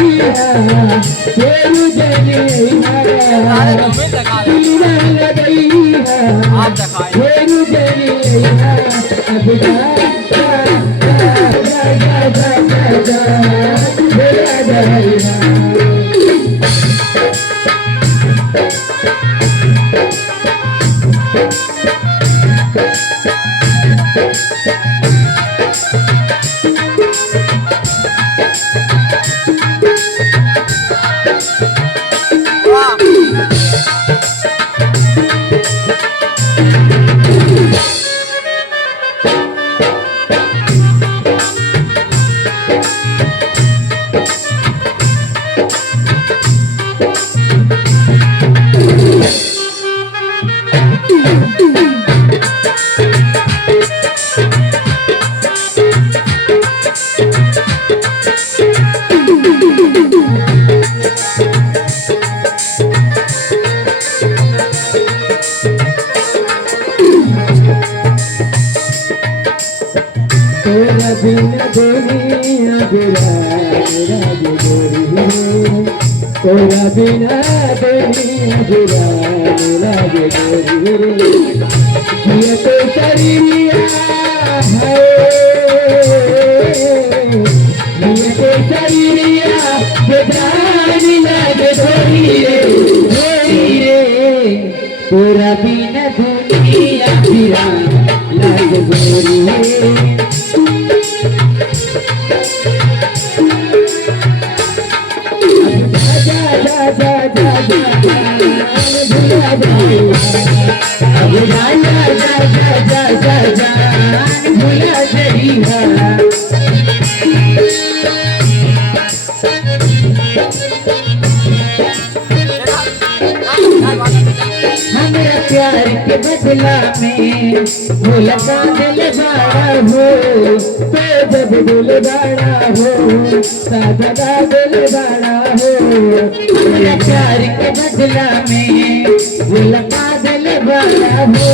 तेरू जने दिलवा लगैया तेरू जने अब जा जा जा जा जा मेरा जहिया तेरा बिना दुनिया बुरा मेरा गोरी तेरा बिना दुनिया बुरा मेरा गोरी ये तो शरीरिया है ये तो शरीरिया बेदानी लगे धोरी रे तेरा बिना दुनिया बुरा लगे गोरी हमारा प्यार के बदला में भूला दिल बाड़ा हो तो जब दिल बाड़ा हो सादा दिल बाड़ा हो हमारा प्यार के बदला में भूला दिल बाड़ा हो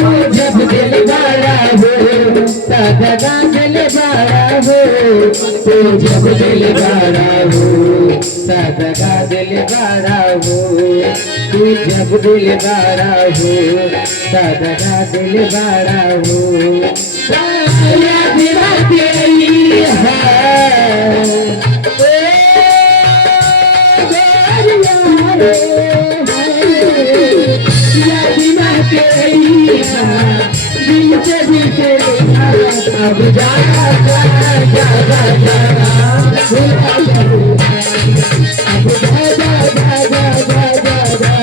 तो जब दिल बाड़ा हो सादा दिल बाड़ा हो तो जब दिल बाड़ा हो सादा दिल बाड़ा हो तू जब दिल बाड़ा हो सादा दिल बाड़ा हो याद तेरी अब जा जा जा जा जा अब जा जा जा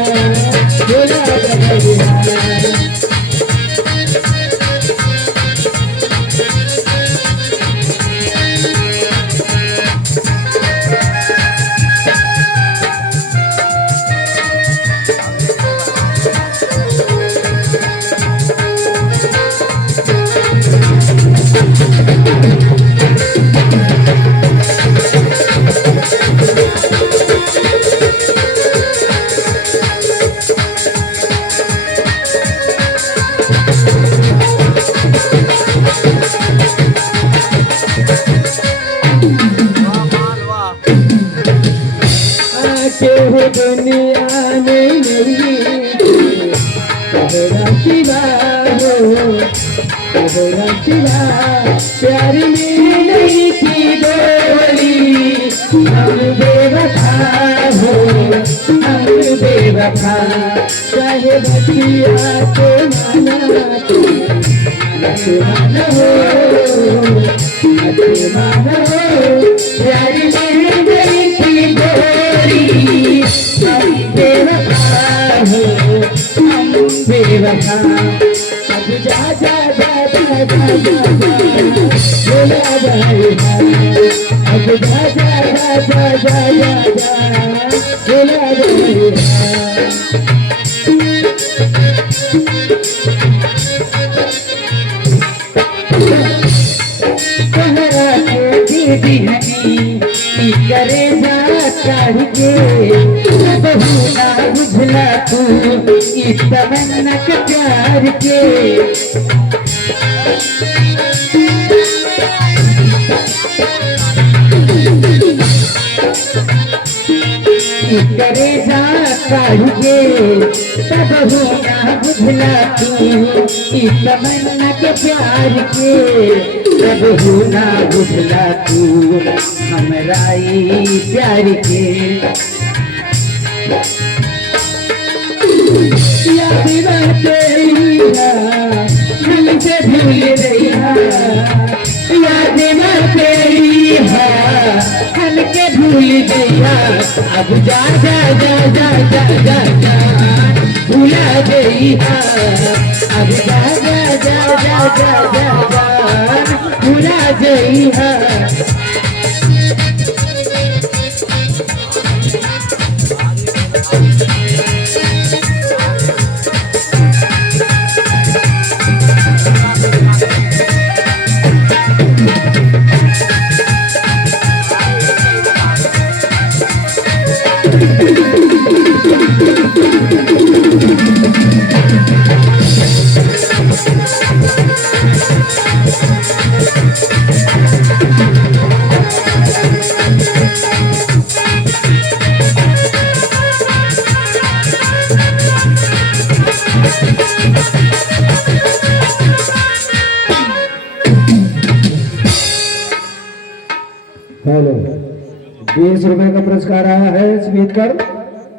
दुनिया में नहीं तेरा सिवा हो तेरा सिवा प्यार में नहीं की डोली हम बेवफा हो हम बेवफा चाहे बतिया तो माना तो माना हो माना हो प्यार में नहीं की डोली बेवफा हो हम बेवफा अब जा जा जा जा जा बोला जाएगा अब जा जा जा जा जा जा बोला जाएगा करे जाके बहुना बुझला तू इस तमन्ना के प्यार के करे जा काढ़े तब होना बुझला तू ई तमन्ना के प्यार के तब होना बुझला तू हमरा ई प्यार के याद रहते दिल से भूल रहा याद रहते हल्के भूल गया अब जा जा जा जा जा जा जा भूला गया अब जा जा जा जा जा जा जा भूला गया हेलो 20 रुपए का पुरस्कार आया है स्मित कर